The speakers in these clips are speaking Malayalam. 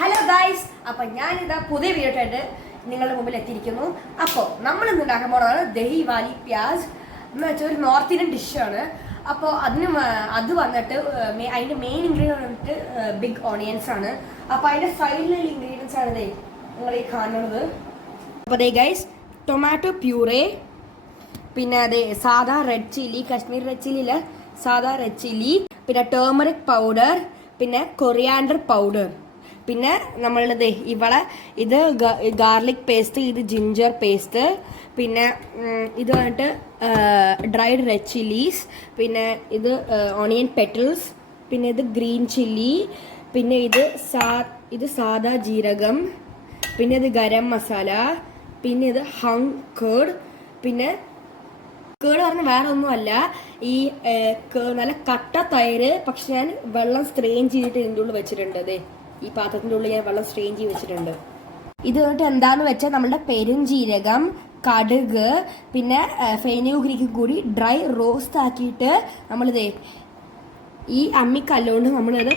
ഹലോ ഗായ്സ്, അപ്പം ഞാനിതാ പുതിയ വീഡിയോ ആയിട്ട് നിങ്ങളുടെ മുമ്പിൽ എത്തിയിരിക്കുന്നു. അപ്പോൾ നമ്മൾ ഇന്ന് ഉണ്ടാക്കാൻ പോകുന്നതാണ് ദഹി വാലി പ്യാസ് എന്ന് വെച്ചാൽ ഒരു നോർത്ത് ഇന്ത്യൻ ഡിഷാണ്. അപ്പോൾ അത് വന്നിട്ട് അതിൻ്റെ മെയിൻ ഇൻഗ്രീഡിയൻറ്റ് വന്നിട്ട് ബിഗ് ഓണിയൻസ് ആണ്. അപ്പോൾ അതിൻ്റെ സൈഡിലുള്ള ഇൻഗ്രീഡിയൻസ് ആണ് നിങ്ങൾ ഈ കാണുന്നത്. അപ്പോൾ ഗൈസ്, ടൊമാറ്റോ പ്യൂറേ, പിന്നെ സാധാ റെഡ് ചില്ലി, കാശ്മീർ റെഡ് ചില്ലിയില്ല, സാധാ റെഡ് ചില്ലി, പിന്നെ ടേമറിക് പൗഡർ, പിന്നെ കൊറിയാൻഡർ പൗഡർ, പിന്നെ നമ്മളുടെ ഇത് ഗാർലിക് പേസ്റ്റ്, ഇത് ജിഞ്ചർ പേസ്റ്റ്, പിന്നെ ഇത് വന്നിട്ട് ഡ്രൈഡ് റെഡ് ചില്ലീസ്, പിന്നെ ഇത് ഓണിയൻ പെറ്റൽസ്, പിന്നെ ഇത് ഗ്രീൻ ചില്ലി, പിന്നെ ഇത് സാദാ ജീരകം, പിന്നെ ഇത് ഗരം മസാല, പിന്നെ ഇത് ഹങ് കേർഡ്. പിന്നെ കേട് പറഞ്ഞാൽ വേറെ ഒന്നുമല്ല, ഈ നല്ല കട്ട തൈര്. പക്ഷെ ഞാൻ വെള്ളം സ്ട്രെയിൻ ചെയ്തിട്ട് ഇതിൻ്റെ ഉള്ളിൽ വെച്ചിട്ടുണ്ട്. ഈ പാത്രത്തിൻ്റെ ഉള്ളിൽ ഞാൻ വെള്ളം സ്ട്രെയിൻ ചെയ്ത് വെച്ചിട്ടുണ്ട്. ഇത് വന്നിട്ട് എന്താന്ന് വെച്ചാൽ നമ്മളുടെ പെരുംജീരകം, കടുക്, പിന്നെ ഫെനുഗ്രീക്ക് കൂടി ഡ്രൈ റോസ്റ്റ് ആക്കിയിട്ട് നമ്മളിത് ഈ അമ്മിക്കല്ലുകൊണ്ട് നമ്മളിത്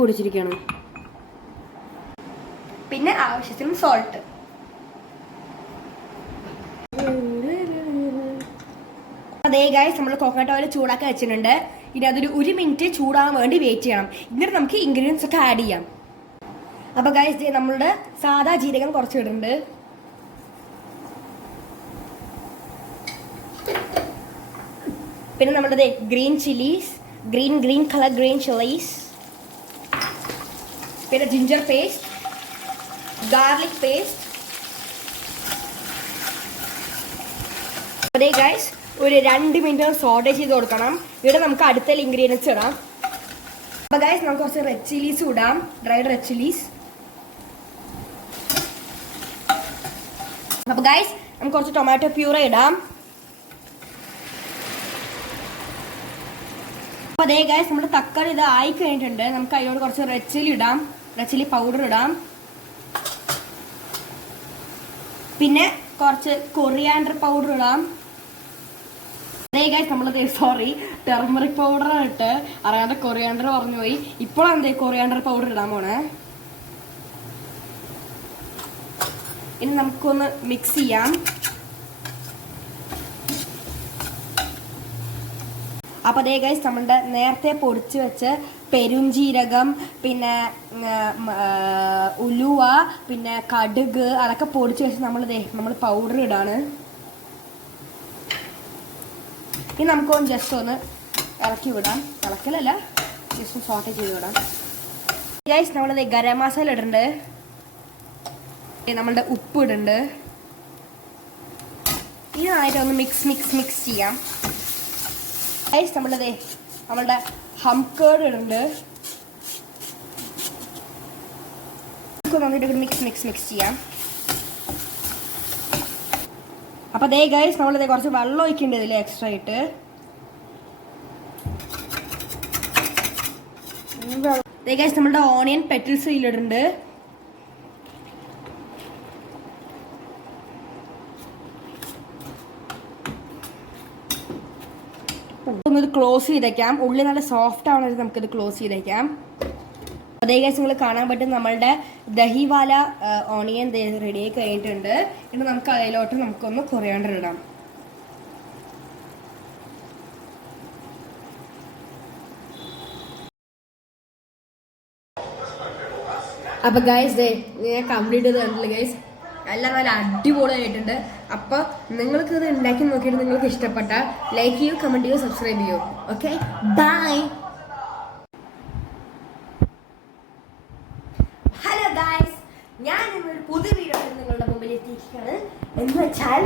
പൊടിച്ചിരിക്കണം. പിന്നെ ആവശ്യത്തിന് സോൾട്ട്. അതേ ഗൈസ്, നമ്മൾ കോക്കനട്ട് ഓയിൽ ചൂടാക്കി വെച്ചിട്ടുണ്ട്. ഇനി അതൊരു 1 മിനിറ്റ് ചൂടാകാൻ വേണ്ടി വെയിറ്റ് ചെയ്യണം. എന്നിട്ട് നമുക്ക് ഇൻഗ്രീഡിയൻസ് ഒക്കെ ആഡ് ചെയ്യാം. അപ്പോൾ ഗൈസ്, നമ്മളുടെ സാദാ ജീരകം കുറച്ച് ഇടുന്നുണ്ട്. പിന്നെ നമ്മുടെ green chillies, green colour green chillies, പിന്നെ ജിഞ്ചർ പേസ്റ്റ്, ഗാർലിക് പേസ്റ്റ്. അതേ ഗൈസ്, ഒരു 2 മിനിറ്റ് സോട്ടേ ചെയ്ത് കൊടുക്കണം. ഇവിടെ നമുക്ക് അടുത്ത ഇൻഗ്രീഡിയൻസ് ഇടാം. അപ്പോൾ ഗൈസ്, നമുക്ക് കുറച്ച് റെഡ് ചില്ലീസ് ഇടാം, ഡ്രൈഡ് റെഡ് ചില്ലീസ്. അപ്പോൾ ഗൈസ്, നമുക്ക് കുറച്ച് ടൊമാറ്റോ പ്യൂറ ഇടാം. അപ്പോൾ അതേ ഗൈസ്, നമ്മുടെ തക്കാളി ഇത് ആയി കഴിഞ്ഞിട്ടുണ്ട്. നമുക്ക് അതിനോട് കുറച്ച് റെഡ് ചില്ലി ഇടാം, റെഡ് ചില്ലി പൗഡർ ഇടാം. പിന്നെ കുറച്ച് കൊറിയാൻഡർ പൗഡർ ഇടാം. അതേ ഗൈസ്, സോറി, ടെർമറിക് പൗഡർ ഇട്ട് അറിയാണ്ട് കൊറിയാൻഡർ പറഞ്ഞു പോയി. ഇപ്പോഴാണ് കൊറിയാൻഡർ പൗഡർ ഇടാൻ പോണേ. ഇനി നമുക്കൊന്ന് മിക്സ് ചെയ്യാം. അപ്പോൾ അതേ ഗൈസ്, നമ്മളുടെ നേരത്തെ പൊടിച്ച് വെച്ച് പെരുംജീരകം, പിന്നെ ഉലുവ, പിന്നെ കടുക്, അതൊക്കെ പൊടിച്ച് വെച്ച് നമ്മൾ പൗഡർ ഇടാണ്. ഇനി നമുക്കൊന്ന് ജസ്റ്റ് ഒന്ന് ഇളക്കി വിടാം. ഇളക്കലല്ല, ജസ്റ്റ് സോട്ടേ ചെയ്ത് വിടാം. ഗൈസ്, നമ്മളത് ഗരം മസാല ഇടുന്നുണ്ട്, നമ്മളുടെ ഉപ്പ് ഇടുന്നുണ്ട്. ഇനി നന്നായിട്ട് ഒന്ന് മിക്സ് ചെയ്യാം. ഗൈസ്, നമ്മളുടെ ഹംകേർഡ് ഇടുന്നുണ്ട്. നന്നായിട്ട് മിക്സ് ചെയ്യാം. അപ്പോൾ അതേ ഗൈസ്, കുറച്ച് വെള്ളം ഒഴിക്കേണ്ടത് ഇതിൽ എക്സ്ട്രാ ആയിട്ട്. ഗൈസ്, നമ്മളുടെ ഓണിയൻ പെറ്റൽസ് ഇതിലിടുന്നുണ്ട്. ഇത് ക്ലോസ് ചെയ്തേക്കാം. ഉള്ളിൽ നല്ല സോഫ്റ്റ് ആവണമെങ്കിൽ നമുക്കിത് ക്ലോസ് ചെയ്തേക്കാം. അതേ ഗൈസ്, നിങ്ങൾ കാണാൻ പറ്റും നമ്മളുടെ ദഹിവാല ഓണിയൻ റെഡി ആയി കഴിഞ്ഞിട്ടുണ്ട്. ഇനി നമുക്ക് അതിലോട്ട് നമുക്കൊന്ന് കൊറിയാൻഡർ ഇടാം. അപ്പോൾ ഗൈസ്, ഞാൻ കംപ്ലീറ്റ് ചെയ്ത് കണ്ടില്ല ഗൈസ്, എല്ലാം നല്ല അടിപൊളിയായിട്ടുണ്ട്. അപ്പോൾ നിങ്ങൾക്ക് ഇത് ഉണ്ടാക്കി നോക്കിയിട്ട് നിങ്ങൾക്ക് ഇഷ്ടപ്പെട്ട ലൈക്ക് ചെയ്യൂ, കമൻറ്റ് ചെയ്യൂ, സബ്സ്ക്രൈബ് ചെയ്യൂ. Okay, by. ഹലോ ഗൈസ്, ഞാൻ ഇന്നൊരു പുതിയ വീഡിയോ നിങ്ങളുടെ മുമ്പിൽ എത്തിയിരിക്കുകയാണ്. എന്ന് വെച്ചാൽ